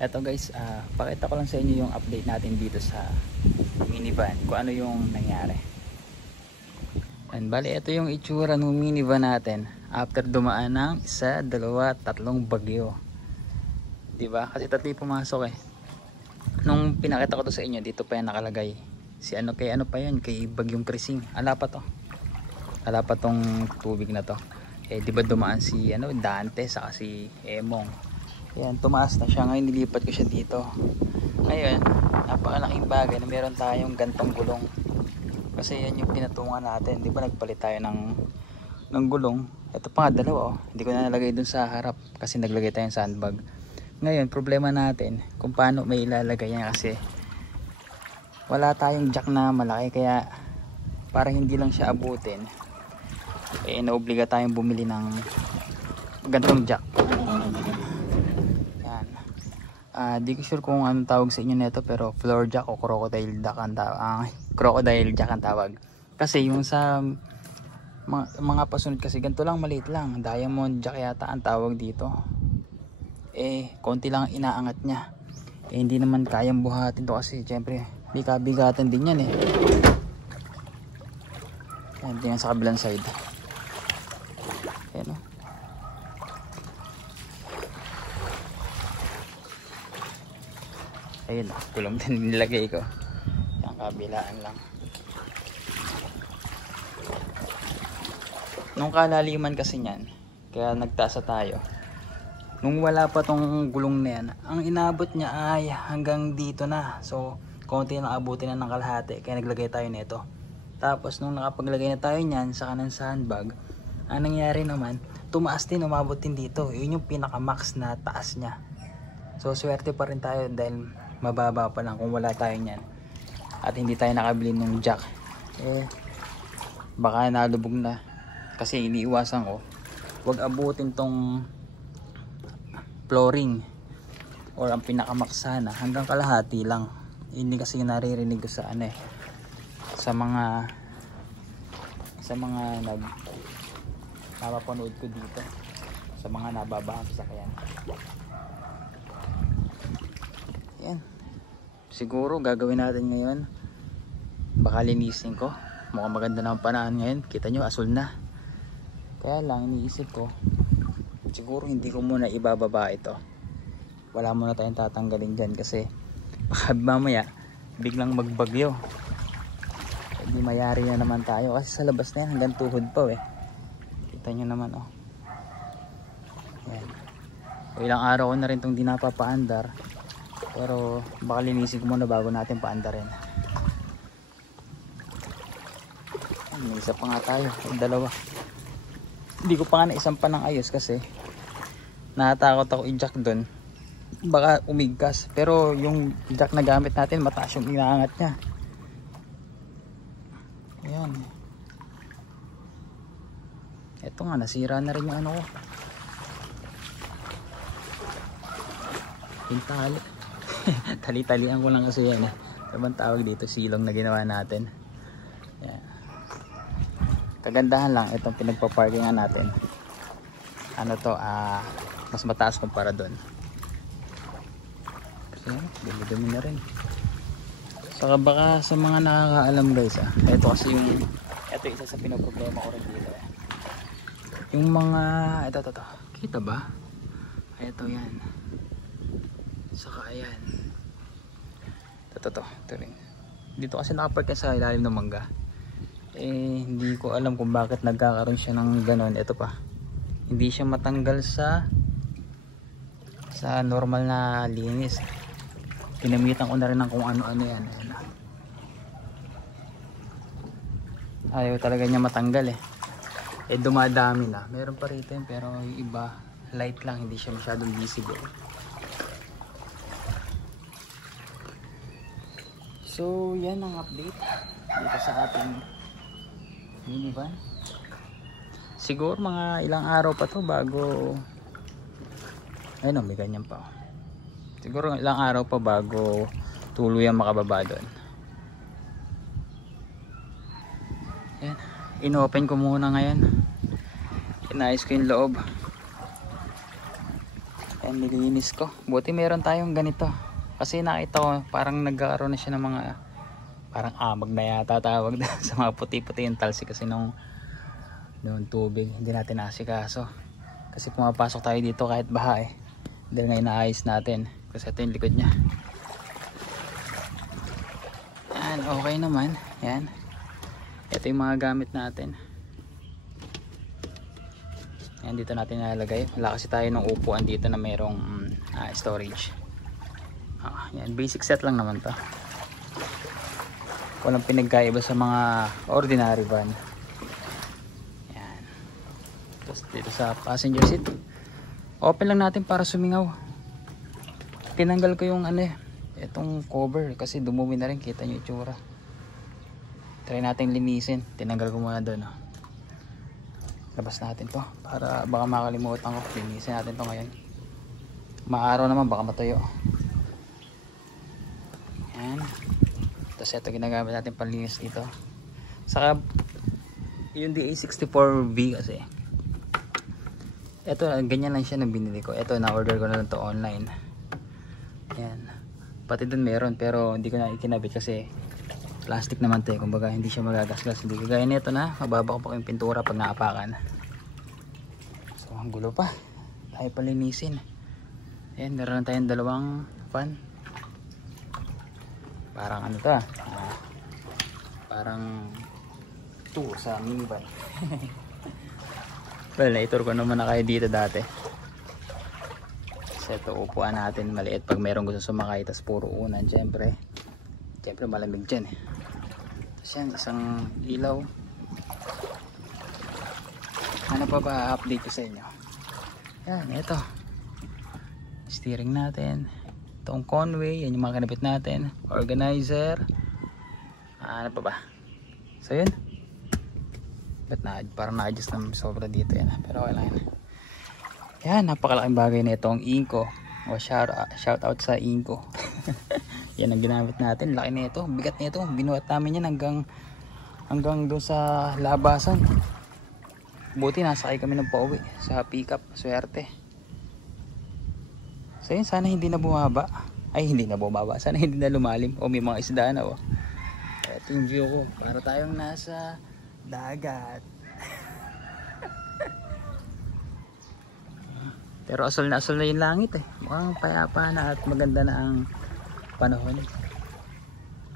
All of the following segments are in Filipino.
Eto guys, pakita ko lang sa inyo yung update natin dito sa minivan, kung ano yung nangyari. And bali, ito yung itsura ng minivan natin after dumaan ng 1, 2, 3 bagyo. Diba? Kasi tatlo yung pumasok eh. Nung pinakita ko to sa inyo, dito pa yan nakalagay. Kay ano pa yan, kay Bagyong Krising. Ala pa to. Ala pa tong tubig na to. Eh, diba dumaan si Dante saka si Emong. Ayan, tumaas na siya. Ngayon nilipat ko siya dito. Ngayon, napakalaking bagay na meron tayong gantong gulong. Kasi yan yung pinatungan natin. Di ba nagpalit tayo ng gulong. Ito pa nga, dalawa oh. Hindi ko na nalagay dun sa harap kasi naglagay tayong sandbag. Ngayon, problema natin kung paano may ilalagay yan kasi wala tayong jack na malaki. Kaya para hindi lang siya abutin, eh naobliga tayong bumili ng gantong jack. Di ko sure kung anong tawag sa inyo nito, pero floor jack o crocodile jack ang tawag. Kasi yung sa mga pasunod kasi ganito lang, maliit lang, diamond jack yata ang tawag dito. Eh konti lang inaangat niya. Eh hindi naman kayang buhatin to kasi syempre di kabigatan din yan eh. Yan, tingnan sa kabilang side. Ayan o. Ayun, tulong din nilagay ko. Yung kabilaan lang. Nung kalaliman kasi niyan, kaya nagtasa tayo. Nung wala pa tong gulong na yan, ang inabot niya ay hanggang dito na. So, konti na abutin na ng kalahati. Kaya naglagay tayo nito. Tapos, nung nakapaglagay na tayo niyan sa kanang sandbag, ang nangyari naman, tumaas din, umabot din dito. Yun yung pinaka-max na taas niya. So, swerte pa rin tayo dahil mababa pa lang kung wala tayo niyan at hindi tayo nakabili ng jack. Eh baka nalubog na kasi iniiwasan ko wag abutin tong flooring or ang pinakamaksana hanggang kalahati lang. Hindi kasi naririnig ko sa sa mga napapanood ko dito sa mga nababahang sasakyan. Yan. Siguro gagawin natin ngayon, baka linisin ko. Mukhang maganda na ang panahon ngayon. Kita nyo, asul na. Kaya lang iniisip ko, siguro hindi ko muna ibababa ito. Wala muna tayong tatanggalin dyan kasi baka mamaya biglang magbagyo. Hindi mayari na naman tayo kasi sa labas na yan hanggang tuhod pa eh. Kita nyo naman oh. Yan. O, ilang araw ko na rin itong di napapaandar. Pero baka linisin ko muna bago natin paandarin. May isa pa nga tayo, dalawa. Hindi ko pa nga naisampa ng ayos kasi natatakot ako i-jack doon. Baka umigkas. Pero yung jack na gamit natin mataas yung inaangat niya. Ayan. Ito nga, nasira na rin yung ko. Pintali. Tali-talian ko lang kasi yan eh. Ano tawag dito? Silong na ginawa natin. Yan. Kagandahan lang itong pinagpa-parkingan natin. Mas mataas kumpara doon. Kasi dumi-dumi na rin. Saka baka sa mga nakakaalam guys ito kasi ito isa sa pinoproblema ko rin dito eh. Yung mga ito. Kita ba? Ito yan. Saka ayan. Ito rin. Dito kasi nakapark sa ilalim ng mangga. Eh hindi ko alam kung bakit nagkakaroon siya ng ganon. Ito pa. Hindi siya matanggal sa normal na linis. Pinamitan ko na rin ng kung ano-ano yan. Ayaw talaga niya matanggal eh. Eh dumadami na. Meron pa rito yun pero yung iba light lang. Hindi siya masyadong visible. So yan ang update dito sa ating minivan. Siguro mga ilang araw pa to bago ayun may ganyan pa. Siguro ilang araw pa bago tuluyang makababa doon. Yan. In-open ko muna ngayon. Inayos ko yung loob. Yan, nilinis ko. Buti meron tayong ganito. Kasi nakita ko parang nagkaroon na siya ng mga parang amag na yata tawag sa mga puti-puti yung talsi kasi nung tubig. Hindi natin nasikaso. Kasi pumapasok tayo dito kahit baha eh. Dahil ngayon naayos natin. Kasi ito yung likod niya. Yan, okay naman. Yan. Ito yung mga gamit natin. Yan, dito natin nalalagay. Wala kasi tayo ng upuan dito na merong storage. Yan, basic set lang naman to. Walang pinagkaiba sa mga ordinary van. Yan. Tapos dito sa passenger seat, open lang natin para sumingaw. Tinanggal ko yung itong cover kasi dumumi na rin, kita nyo itsura. Try natin linisin. Tinanggal ko muna doon. Labas natin to para baka makalimutan ko. Linisin natin to ngayon. Maaraw naman baka matuyo. Yan. Tapos ito ginagamit natin panlinis dito. Saka yung DA64V kasi ito ganyan lang siya na binili ko. Ito na order ko na lang to online. Yan. Pati dun meron pero hindi ko na ikinabit kasi plastic naman to eh. Kumbaga hindi siya magagasgas. Hindi kagaya nito na mababa ko pa yung pintura pag naapakan. So ang gulo pa. Tayo palinisin. Ayan, meron na tayong dalawang fan. Parang ano to parang tour sa minivan. Well, naitur ko naman na kayo dito dati. So ito upuan natin maliit pag merong gusto sumakay. Tas puro unan syempre malamig dyan eh. Tapos yan, isang ilaw. Ano pa ba update ko sa inyo? Yan, ito steering natin. Itong Conway, yan yung mga kanapit natin. Organizer. Ano pa ba? So yun. Ba't parang na-adjust ng sobra dito yan. Pero okay lang yan. Yan, napakalaking bagay na itong Inco. O shout out sa Inco. Yan ang ginamit natin. Laki na ito. Bigat na ito. Binuhat namin yan hanggang doon sa labasan. Buti nasakay kami ng pauwi sa pickup. Swerte. So yun, sana hindi na bumaba. Ay, hindi na bumaba. Sana hindi na lumalim. O may mga isda na. Ito yung view ko. Para tayong nasa dagat. Pero asal na yung langit eh. Mukhang payapa na at maganda na ang panahon.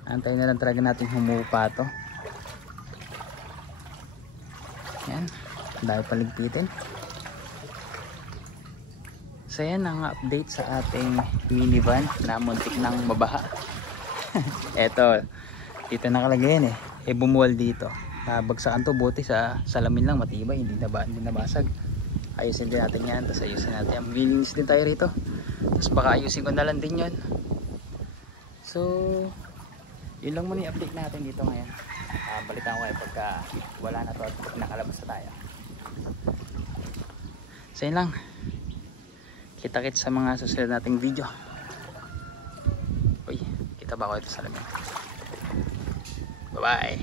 Antayin na lang talaga natin humupa to. Yan. Dahil paligpitin. So yan ang update sa ating minivan na muntik ng mabaha. Eto, dito nakalagay yan eh. Bumuwal dito. Bagsakan to, buti sa salamin lang matibay, hindi nabasag. Ayusin din natin yan, tapos ayusin natin yan. Bilinis din tayo rito. Tapos baka ayusin ko na lang din yun. So, yun lang muna yung update natin dito ngayon. Balitaan ko kayo pagka wala na to at nakalabas na tayo. So yun lang. Kita-kits sa mga susunod nating video. Uy, kita ba ako ito sa lamin? Bye bye.